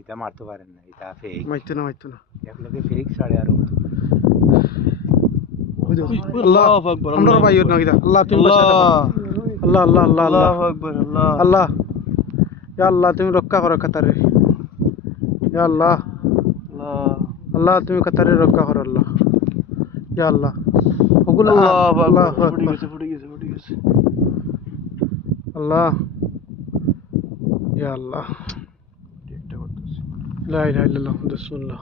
এটা মারতে পারেন না, এটা ফেক। মারতো না এক লোকে ফেক সাড়ে আরো আল্লাহু আকবার। আমরা ভাই না কিদা আল্লাহ তুমি বাঁচাতে পারো। আল্লাহ আল্লাহ আল্লাহ আল্লাহু আকবার। আল্লাহ আল্লাহ, ইয়া আল্লাহ তুমি রক্ষা করো কাতারে। ইয়া আল্লাহ আল্লাহ আল্লাহ তুমি কাতারে রক্ষা করো। আল্লাহ ইয়া আল্লাহ ওগুলা আল্লাহ ফুটে গেছে আল্লাহ ইয়া আল্লাহ লা ইলাহা ইল্লাল্লাহ রাসূলুল্লাহ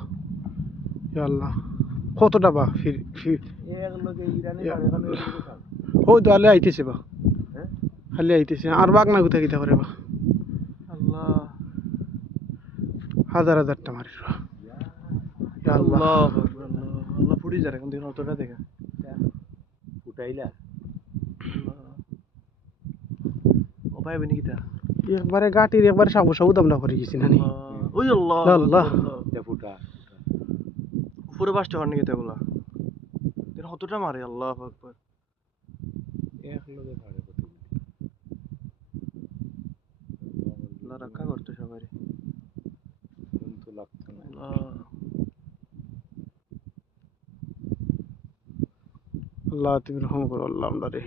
ইয়া আল্লাহ কতটা বা ফির এক লোকে ইরানি ওই তো আলে আইতেছে বা খালি আইতেছে আর বাঘ না কোথায় কিতা করে বা আল্লাহ হাজার হাজারটা মারির ইয়া আল্লাহ আল্লাহ ফুটি যায় এখন দেখুন অতটা দেখা ফুটাইলা ও ভাই বনি কিতা একবারে গাটির একবারে সাবু সাবু দামটা করে গেছি নানি ওই আল্লাহ আল্লাহ এটা ফুটা পুরো বাসটা হন কিতা গুলা দেখুন কতটা মারে আল্লাহু আকবার। এক লোকে ধরে কতগুলি আল্লাহ রক্ষা করতে সবাই কিন্তু লাগতো না। আল্লাহ তুমি রহম করো আল্লাহ আমরা রে।